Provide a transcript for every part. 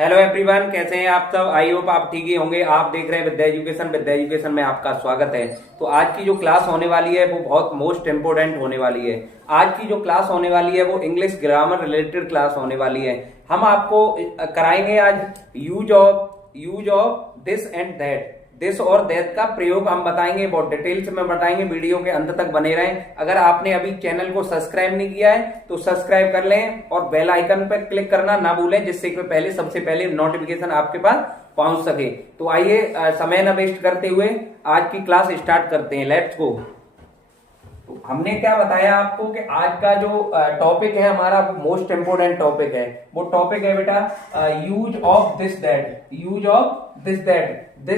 Hello everyone, कैसे हैं आप सब। आई होप आप ठीक ही होंगे। आप देख रहे हैं विद्या एजुकेशन। विद्या एजुकेशन में आपका स्वागत है। तो आज की जो क्लास होने वाली है वो बहुत मोस्ट इंपोर्टेंट होने वाली है। आज की जो क्लास होने वाली है वो इंग्लिश ग्रामर रिलेटेड क्लास होने वाली है। हम आपको कराएंगे आज use of this and that. This और दैट का प्रयोग हम बताएंगे, बहुत डिटेल्स में बताएंगे। वीडियो के अंत तक बने रहें। अगर आपने अभी चैनल को सब्सक्राइब नहीं किया है तो सब्सक्राइब कर लें और बेल आइकन पर क्लिक करना ना भूलें, जिससे कि सबसे पहले नोटिफिकेशन आपके पास पहुंच सके। तो आइए समय न वेस्ट करते हुए आज की क्लास स्टार्ट करते हैं। Let's go. तो हमने क्या बताया आपको कि आज का जो टॉपिक है हमारा वो मोस्ट इंपोर्टेंट टॉपिक है। वो टॉपिक है बेटा use of this that. Use of this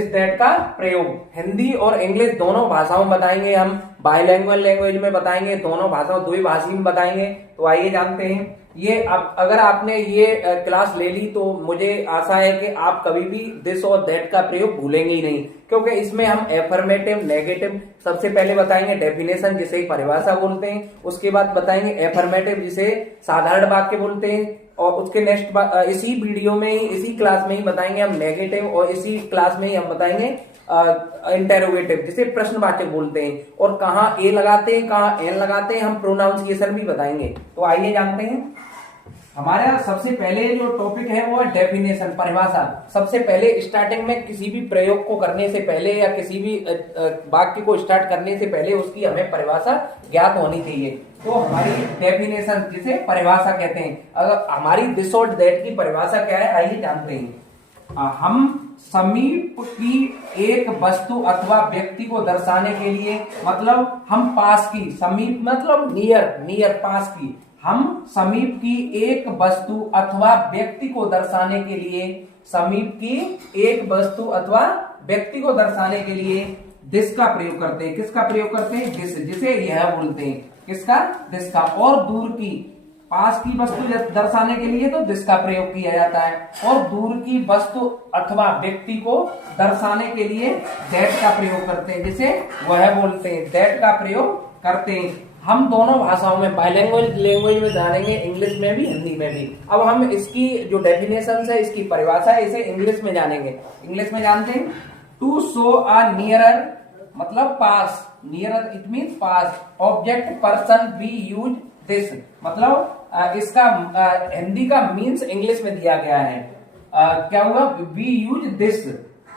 that का प्रयोग हिंदी और इंग्लिश दोनों भाषाओं में बताएंगे। हम बाइलैंग्वेज लैंग्वेज में बताएंगे, दोनों भाषाओं द्विभाषी में बताएंगे। तो आइए जानते हैं। ये अगर आपने ये क्लास ले ली तो मुझे आशा है कि आप कभी भी दिस और दैट का प्रयोग भूलेंगे ही नहीं, क्योंकि इसमें हम एफर्मेटिव नेगेटिव सबसे पहले बताएंगे डेफिनेशन, जिसे परिभाषा बोलते हैं। उसके बाद बताएंगे एफर्मेटिव, जिसे साधारण वाक्य बोलते हैं। और उसके नेक्स्ट इसी वीडियो में ही, इसी क्लास में ही बताएंगे हम नेगेटिव, और इसी क्लास में ही हम बताएंगे इंटेरोगेटिव, जिसे प्रश्नवाचक बोलते हैं। और कहाँ ए लगाते हैं, कहाँ एन लगाते हैं, हम प्रोनाउंसिएशन भी बताएंगे। तो आइए जानते हैं। हमारा सबसे पहले जो टॉपिक है वो है डेफिनेशन, परिभाषा। सबसे पहले स्टार्टिंग में किसी भी प्रयोग को करने से पहले या किसी भी वाक्य को स्टार्ट करने से पहले उसकी हमें परिभाषा ज्ञात होनी चाहिए। तो हमारी डेफिनेशन, जिसे परिभाषा कहते हैं, अगर हमारी दिस और दैट की परिभाषा क्या है आइए जानते हैं। हम समीप की एक वस्तु अथवा व्यक्ति को दर्शाने के लिए, मतलब हम पास की, समीप मतलब नियर पास की, हम समीप की एक वस्तु अथवा व्यक्ति को दर्शाने के लिए, समीप की एक वस्तु अथवा व्यक्ति को दर्शाने के लिए दिस का प्रयोग करते हैं। किसका प्रयोग करते हैं? दिस, जिसे यह बोलते हैं। किसका? दिस का। और दूर की, पास की वस्तु दर्शाने के लिए तो दिस का प्रयोग किया जाता है, और दूर की वस्तु अथवा व्यक्ति को दर्शाने के लिए दैट का प्रयोग करते हैं, जिसे वह बोलते हैं। दैट का प्रयोग करते हैं। हम दोनों भाषाओं में, बाइलैंग्वेज लैंग्वेज में जानेंगे, इंग्लिश में भी हिंदी में भी। अब हम इसकी जो डेफिनेशन है, इसकी परिभाषा है, इसे इंग्लिश में जानेंगे। इंग्लिश में जानते हैं। टू शो अ नियरर मतलब पास, नियरर इट मीन्स पास, object person we use this, मतलब इसका हिंदी का मीन्स इंग्लिश में दिया गया है। क्या हुआ? वी यूज दिस,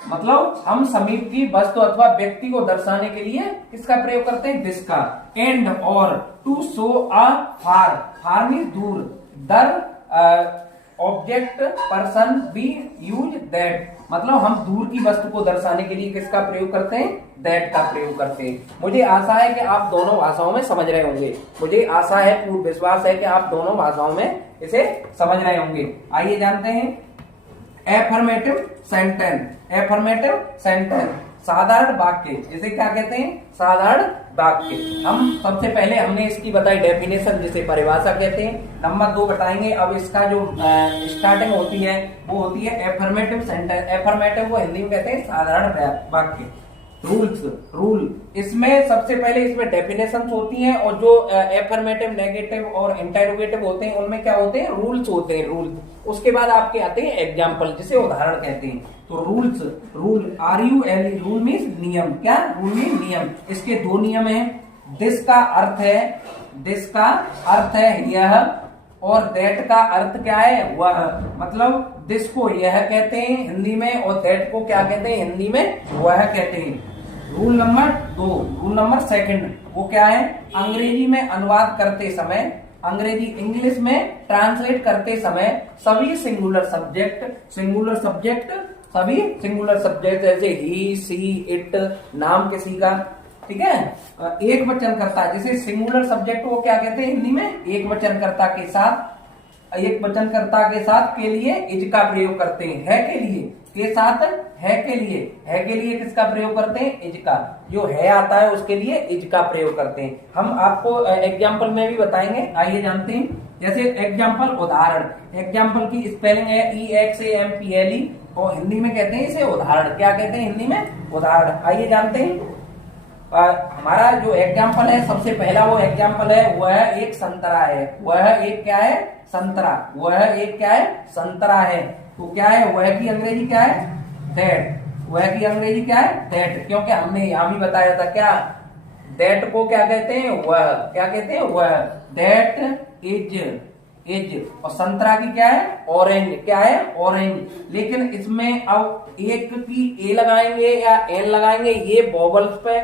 मतलब हम समीप की वस्तु अथवा व्यक्ति को दर्शाने के लिए किसका प्रयोग करते हैं? दिस का। एंड और to show a far means दूर, दर object person we use that, मतलब हम दूर की वस्तु को दर्शाने के लिए किसका प्रयोग करते हैं? दैट का प्रयोग करते हैं। मुझे आशा है कि आप दोनों भाषाओं में समझ रहे होंगे। मुझे आशा है, पूर्ण विश्वास है कि आप दोनों भाषाओं में इसे समझ रहे होंगे। आइए जानते हैं। Affirmative sentence. एफर्मेटिव सेंटेंस साधारण वाक्य, इसे क्या कहते हैं? साधारण वाक्य। हम सबसे पहले हमने इसकी बताई डेफिनेशन, जिसे परिभाषा कहते हैं। नंबर 2 बताएंगे। अब इसका जो स्टार्टिंग होती है वो होती है एफर्मेटिव सेंटेंस। एफर्मेटिव को हिंदी में कहते हैं साधारण वाक्य। रूल, इसमें सबसे पहले इसमें डेफिनेशंस होती हैं, और जो एफर्मेटिव नेगेटिव और इंटेरोगेटिव होते हैं उनमें क्या होते हैं? रूल्स होते हैं। रूल, उसके बाद आपके आते हैं एग्जाम्पल, जिसे उदाहरण कहते हैं। तो rules, rule RULE, rule means नियम। क्या? रूल मीन्स नियम। इसके 2 नियम है। दिस का अर्थ है यह, और दैट का अर्थ क्या है? वह, मतलब दिस को यह कहते हैं हिंदी में, और दैट को क्या कहते हैं हिंदी में? वह कहते हैं। रूल नंबर 2, रूल नंबर 2 वो क्या है? अंग्रेजी में अनुवाद करते समय, अंग्रेजी इंग्लिश में ट्रांसलेट करते समय सभी सिंगुलर सब्जेक्ट जैसे ही, सी, इट, नाम किसी का, ठीक है, एक वचनकर्ता, जैसे सिंगुलर सब्जेक्ट वो क्या कहते हैं हिंदी में? एक वचनकर्ता के साथ के लिए इज का प्रयोग करते हैं। है के लिए, के साथ है के लिए किसका प्रयोग करते हैं? इज का। जो है आता है उसके लिए इज का प्रयोग करते हैं। हम आपको एग्जाम्पल में भी बताएंगे। आइए जानते हैं। जैसे एग्जाम्पल, उदाहरण। एग्जाम्पल की स्पेलिंग है EXAMPLE, और हिंदी में कहते हैं इसे उदाहरण। क्या कहते हैं हिंदी में? उदाहरण। आइए जानते हैं। हमारा जो एग्जाम्पल है, सबसे पहला वो एग्जाम्पल है, वह एक संतरा है। वह एक क्या है? संतरा। वह एक क्या है? संतरा है। तो क्या है, वह की अंग्रेजी क्या है, दैट। वह की अंग्रेजी क्या है, दैट, क्योंकि हमने यहां भी बताया था क्या, दैट को क्या कहते हैं, वह। क्या कहते हैं, वह। That is. और संतरा की क्या है, ऑरेंज। क्या है, ऑरेंज। लेकिन इसमें अब एक की ए लगाएंगे या एन लगाएंगे, ये वोवल्स पे,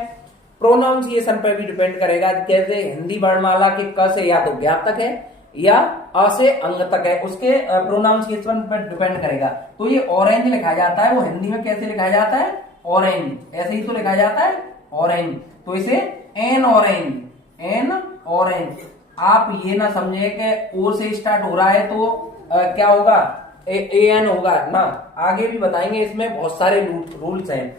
प्रोनाउंसिएशन पे भी डिपेंड करेगा। जैसे हिंदी वर्णमाला के क से या तो ज्ञ तक है या अ से अंग तक है, उसके प्रोनाउंसिएशन पर डिपेंड करेगा। तो ये ऑरेंज लिखा जाता है, वो हिंदी में कैसे लिखा जाता है, ऑरेंज। ऐसे ही तो लिखा जाता है, ऑरेंज। तो इसे एन ऑरेंज, एन ऑरेंज। आप ये ना समझे कि ओ से स्टार्ट हो रहा है तो क्या होगा, ए एन होगा ना। आगे भी बताएंगे, इसमें बहुत सारे रूल्स हैं।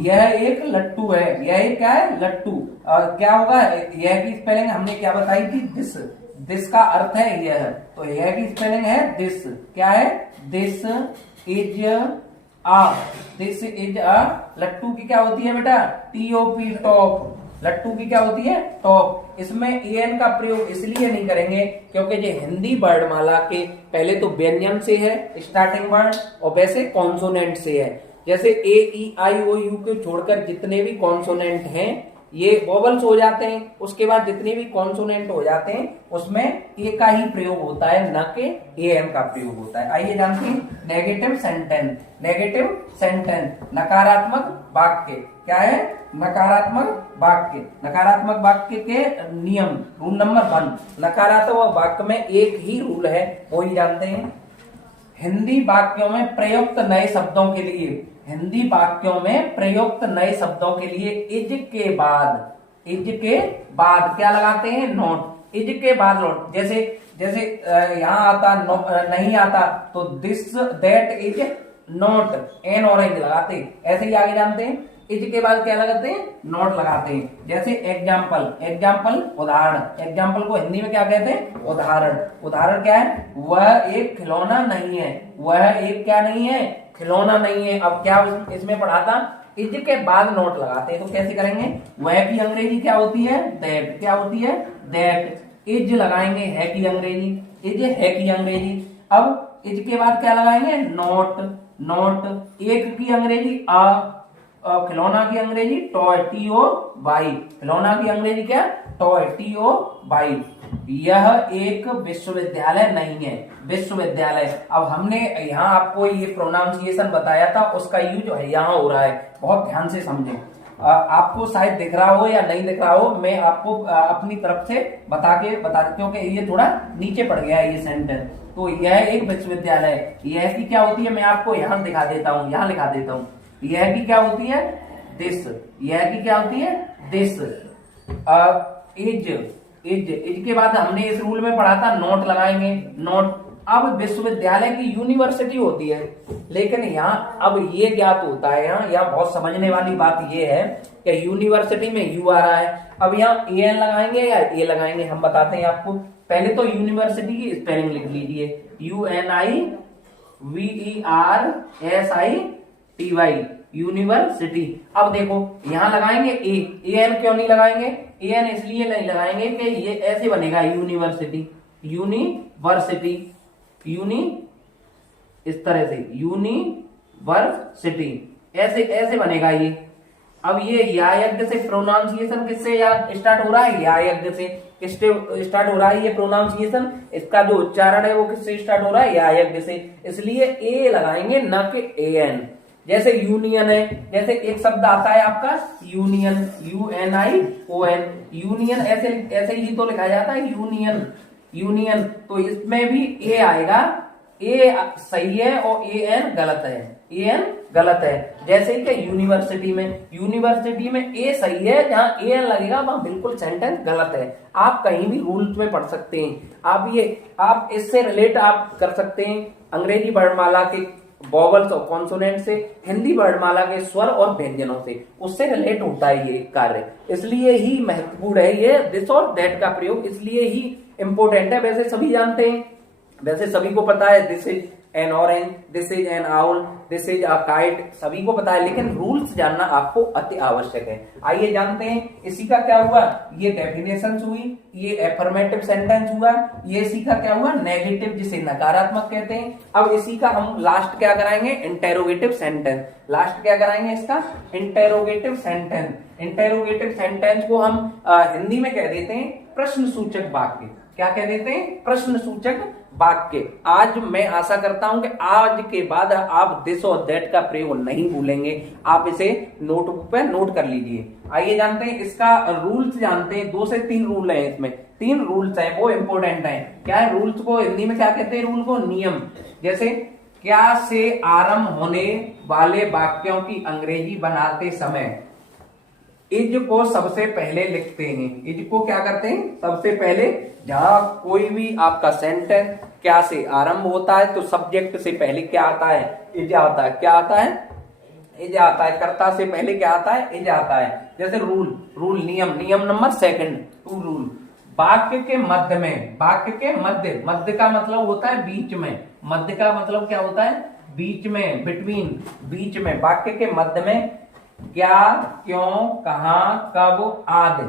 यह एक लट्टू है, यह एक क्या है, लट्टू। क्या होगा, यह की स्पेलिंग हमने क्या बताई थी, दिस। दिस का अर्थ है यह, तो यह की स्पेलिंग है दिस। क्या है, this is a, this is a. लट्टू की क्या होती है बेटा, TOP, टॉप। लट्टू की क्या होती है, टॉप। इसमें एन का प्रयोग इसलिए नहीं करेंगे क्योंकि ये हिंदी वर्णमाला के पहले तो व्यंजन से है स्टार्टिंग वर्ण, और वैसे कॉन्सोनेंट से है। जैसे AEIOU को छोड़कर जितने भी कॉन्सोनेंट हैं ये वोवल्स हो जाते हैं। उसके बाद जितने भी कॉन्सोनेंट हो जाते हैं उसमें ए का ही प्रयोग होता है, न कि एन का प्रयोग होता है। आइए जानते हैं नेगेटिव सेंटेंस। नेगेटिव सेंटेंस, नकारात्मक वाक्य। क्या है, नकारात्मक वाक्य। नकारात्मक वाक्य के नियम, रूल नंबर 1। नकारात्मक वाक्य में एक ही रूल है, वो ही जानते हैं। हिंदी वाक्यों में प्रयुक्त नए शब्दों के लिए, हिंदी वाक्यों में प्रयुक्त नए शब्दों के लिए इज के बाद क्या लगाते हैं, नॉट। इज के बाद नॉट। जैसे जैसे यहाँ आता नहीं आता तो this that is not an orange लगाते। ऐसे ही आगे जानते हैं, इज के बाद क्या लगाते हैं, नॉट लगाते हैं। जैसे एग्जाम्पल, एग्जाम्पल उदाहरण। एग्जाम्पल को हिंदी में क्या कहते हैं, उदाहरण। उदाहरण क्या है, वह एक खिलौना नहीं है। वह एक क्या नहीं है, खिलौना नहीं है। अब क्या इसमें पढ़ा था, इज के बाद नॉट लगाते हैं, तो कैसे करेंगे, वह की अंग्रेजी क्या होती है, दैट। क्या होती है, दैट। इज लगाएंगे, है की अंग्रेजी, इज है की अंग्रेजी। अब इज के बाद क्या लगाएंगे, नॉट। नॉट। एक की अंग्रेजी खिलौना की अंग्रेजी टॉय, TOY। खिलौना की अंग्रेजी क्या, टॉय, TOY। यह एक विश्वविद्यालय नहीं है, विश्वविद्यालय। अब हमने यहाँ आपको ये प्रोनाउंसिएशन बताया था, उसका यूज है यहाँ हो रहा है, बहुत ध्यान से समझें। आपको शायद दिख रहा हो या नहीं दिख रहा हो, मैं आपको अपनी तरफ से बता क्योंकि ये थोड़ा नीचे पड़ गया है ये सेंटेंस। तो यह एक विश्वविद्यालय, यह की क्या होती है, मैं आपको यहाँ दिखा देता हूँ, यहाँ लिखा देता हूँ। यह की क्या होती है, दिस। यह की क्या होती है, दिस। इज के बाद हमने इस रूल में पढ़ा था, नोट लगाएंगे, नोट। अब विश्वविद्यालय की यूनिवर्सिटी होती है, लेकिन यहाँ अब ये ज्ञात होता है, यहाँ बहुत समझने वाली बात ये है कि यूनिवर्सिटी में यू आ रहा है। अब यहाँ EN लगाएंगे या ए लगाएंगे, हम बताते हैं आपको। पहले तो यूनिवर्सिटी की स्पेलिंग लिख लीजिए, UNIVERSITY, यूनिवर्सिटी। अब देखो यहाँ लगाएंगे EN क्यों नहीं लगाएंगे, EN इसलिए नहीं लगाएंगे कि ये ऐसे बनेगा, यूनिवर्सिटी, यूनिवर्सिटी, इस तरह से, यूनिवर्सिटी, ऐसे बनेगा ये। अब ये या यज्ञ से प्रोनाउंसिएशन किससे स्टार्ट हो रहा है, या यज्ञ से स्टार्ट हो रहा है ये प्रोनाउंसिएशन। इसका जो उच्चारण है वो किससे स्टार्ट हो रहा है, या यज्ञ से, इसलिए ए लगाएंगे न कि AN। जैसे यूनियन है, जैसे एक शब्द आता है आपका यूनियन, UNION, यूनियन ऐसे ही तो लिखा जाता है, यूनियन। तो इसमें भी ए आएगा, ए सही है और AN गलत है, AN गलत है। जैसे कि यूनिवर्सिटी में ए सही है, जहां AN लगेगा वहां बिल्कुल सेंटेंस गलत है। आप कहीं भी रूल्स में पढ़ सकते हैं, आप इससे रिलेट आप कर सकते हैं अंग्रेजी वर्णमाला के वोवल्स और कॉन्सोनेंट से, हिंदी वर्णमाला के स्वर और व्यंजनों से, उससे रिलेट होता है ये कार्य। इसलिए ही महत्वपूर्ण है ये दिस और दैट का प्रयोग, इसलिए ही इंपोर्टेंट है। वैसे सभी जानते हैं, वैसे सभी को पता है this is an orange, this is an owl, this is a kite, सभी को पता है, लेकिन रूल्स जानना आपको अति आवश्यक है। आइए जानते हैं इसी का क्या हुआ, ये डेफिनेशन हुई, ये एफर्मेटिव सेंटेंस हुआ, ये इसी का क्या हुआ, नेगेटिव जिसे नकारात्मक कहते हैं। अब इसी का हम लास्ट क्या कराएंगे, इंटेरोगेटिव सेंटेंस। लास्ट क्या कराएंगे इसका, इंटेरोगेटिव सेंटेंस। इंटेरोगेटिव सेंटेंस को हम हिंदी में कह देते हैं प्रश्न सूचक वाक्य। क्या कह देते हैं, प्रश्न सूचक वाक्य। आज मैं आशा करता हूं कि आज के बाद आप दिस और दैट का प्रयोग नहीं भूलेंगे, आप इसे नोटबुक पे नोट कर लीजिए। आइए जानते हैं इसका रूल्स जानते हैं। 2 से 3 रूल है इसमें, 3 रूल्स हैं, वो इंपोर्टेंट हैं। क्या है रूल्स को हिंदी में क्या कहते हैं, रूल को नियम। जैसे क्या से आरंभ होने वाले वाक्यों की अंग्रेजी बनाते समय इज को सबसे पहले लिखते हैं। इज को क्या करते हैं, सबसे पहले। जहां कोई भी आपका सेंटेंस क्या से आरंभ होता है तो सब्जेक्ट से पहले क्या आता है, इज आता है। क्या आता है, इज आता है। कर्ता से पहले क्या आता है, इज आता है। जैसे रूल नियम, नियम नंबर 2 रूल। वाक्य के मध्य में, वाक्य के मध्य, मध्य का मतलब होता है बीच में। मध्य का मतलब क्या होता है, बीच में, बिटवीन, बीच में। वाक्य के मध्य में क्या, क्यों, कहां, कब आदि।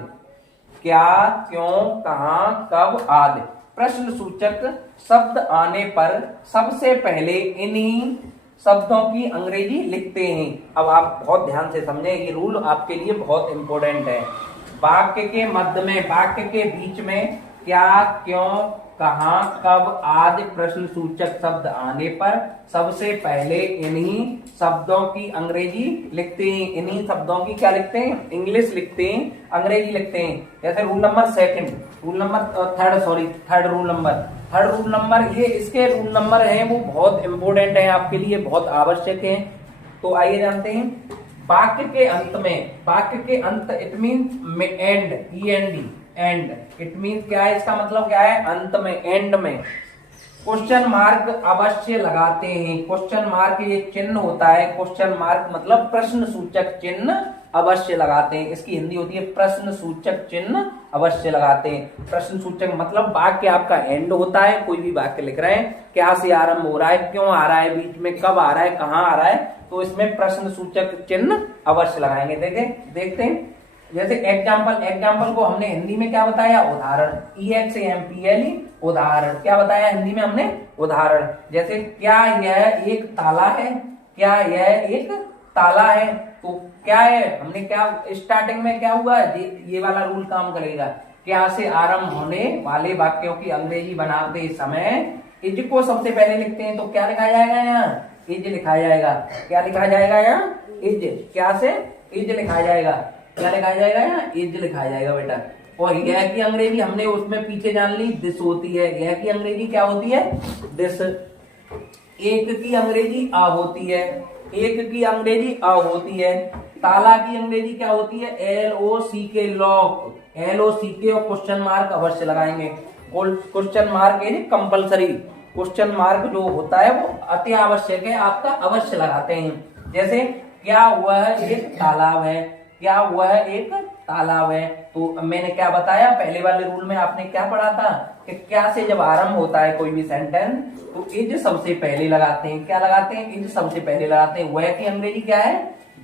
क्या, क्यों, कहां, कब आदि प्रश्न सूचक शब्द आने पर सबसे पहले इन्हीं शब्दों की अंग्रेजी लिखते हैं। अब आप बहुत ध्यान से समझें, ये रूल आपके लिए बहुत इंपॉर्टेंट है। वाक्य के मध्य में, वाक्य के बीच में क्या, क्यों, कहां, कब आदि प्रश्न सूचक शब्द आने पर सबसे पहले इन्हीं शब्दों की अंग्रेजी लिखते हैं। इन्हीं शब्दों की क्या लिखते हैं, इंग्लिश लिखते हैं, अंग्रेजी लिखते हैं। जैसे rule number 2, rule number 3 rule number, ये इसके रूल नंबर हैं, वो बहुत इंपोर्टेंट है आपके लिए, बहुत आवश्यक है। तो आइए जानते हैं। वाक्य के अंत में, वाक्य के अंत, it means and, END, and, it means क्या है, इसका मतलब क्या है, अंत में, एंड में क्वेश्चन मार्क अवश्य लगाते हैं। क्वेश्चन मार्क ये चिन्ह होता है, क्वेश्चन मार्क मतलब प्रश्न सूचक चिन्ह अवश्य लगाते हैं। इसकी हिंदी होती है प्रश्न सूचक चिन्ह अवश्य लगाते हैं। प्रश्न सूचक मतलब वाक्य आपका एंड होता है, कोई भी वाक्य लिख रहे हैं, क्या से आरंभ हो रहा है, क्यों आ रहा है, बीच में कब आ रहा है, कहाँ आ रहा है, तो इसमें प्रश्न सूचक चिन्ह अवश्य लगाएंगे। देखते हैं। जैसे एग्जाम्पल को हमने हिंदी में क्या बताया, उदाहरण, EXAMPLE, उदाहरण। क्या बताया हिंदी में हमने, उदाहरण। जैसे क्या यह एक ताला है, क्या यह एक ताला है, तो क्या है, हमने क्या स्टार्टिंग में क्या हुआ, ये वाला रूल काम करेगा। क्या से आरंभ होने वाले वाक्यों की अंग्रेजी बनाते समय इज को सबसे पहले लिखते हैं, तो क्या लिखा जाएगा यहाँ, इज लिखा जाएगा। क्या लिखा जाएगा यहाँ, इज। क्या से इज लिखा जाएगा, क्या लिखा जाएगा यहाँ, इज लिखा जाएगा बेटा। और यह की अंग्रेजी हमने उसमें पीछे जान ली, दिस होती है। यह की अंग्रेजी क्या होती है, दिस। एक की अंग्रेजी आ होती है, एक की अंग्रेजी आ होती है। ताला की अंग्रेजी क्या होती है, LOCK, लॉक, LOCK, और क्वेश्चन मार्क अवश्य लगाएंगे। Question mark is compulsory. Question mark जो होता है वो अति आवश्यक है, आपका अवश्य लगाते हैं। जैसे क्या वह एक तालाब है, क्या वह एक तालाब है, तो मैंने क्या बताया, पहले वाले रूल में आपने क्या पढ़ा था कि क्या से जब आरंभ होता है कोई भी सेंटेंस तो इज सबसे पहले लगाते हैं। क्या लगाते हैं, इज सबसे पहले लगाते हैं। वह की अंग्रेजी क्या है,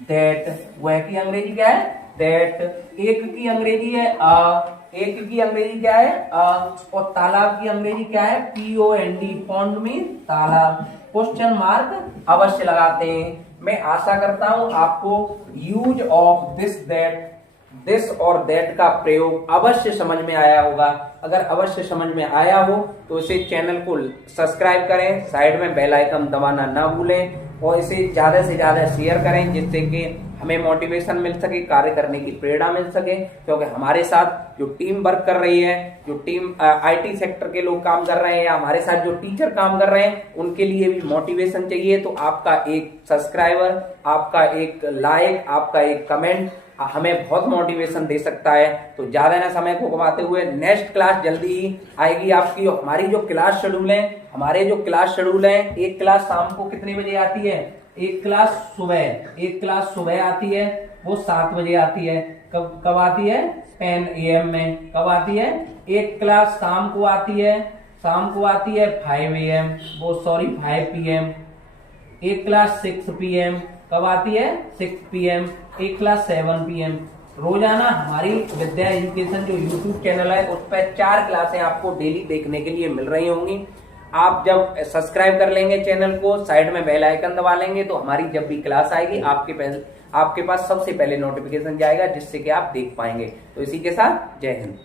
दैट। वह की अंग्रेजी क्या है, दैट। एक की अंग्रेजी है अ, एक की अंग्रेजी क्या है अ, और तालाब की अंग्रेजी क्या है, POND, पॉन्ड मीन तालाब। क्वेश्चन मार्क अवश्य लगाते हैं। मैं आशा करता हूं आपको use of this, that, this और दैट का प्रयोग अवश्य समझ में आया होगा। अगर अवश्य समझ में आया हो तो इसे चैनल को सब्सक्राइब करें, साइड में बेल आइकन दबाना ना भूलें और इसे ज्यादा से ज्यादा शेयर करें, जिससे कि हमें मोटिवेशन मिल सके, कार्य करने की प्रेरणा मिल सके। क्योंकि हमारे साथ जो टीम वर्क कर रही है, जो टीम IT सेक्टर के लोग काम कर रहे हैं या हमारे साथ जो टीचर काम कर रहे हैं, उनके लिए भी मोटिवेशन चाहिए। तो आपका एक सब्सक्राइबर, आपका एक लाइक, आपका एक कमेंट हमें बहुत मोटिवेशन दे सकता है। तो ज्यादा ना समय को गवाते हुए नेक्स्ट क्लास जल्दी ही आएगी आपकी। हमारी जो क्लास शेड्यूल है, हमारे जो क्लास शेड्यूल है, एक क्लास शाम को कितने बजे आती है, एक क्लास सुबह आती है, वो 7 बजे आती है। कब आती है, 10 AM में। कब आती है, एक क्लास शाम को आती है शाम को आती है 5 AM, वो सॉरी 5 PM। एक क्लास 6 PM। कब आती है? 6 PM। एक क्लास 7 PM। रोजाना हमारी विद्या एजुकेशन जो यूट्यूब चैनल है उस पर 4 क्लासें आपको डेली देखने के लिए मिल रही होंगी। आप जब सब्सक्राइब कर लेंगे चैनल को, साइड में बेल आइकन दबा लेंगे तो हमारी जब भी क्लास आएगी आपके पास सबसे पहले नोटिफिकेशन जाएगा, जिससे कि आप देख पाएंगे। तो इसी के साथ जय हिंद।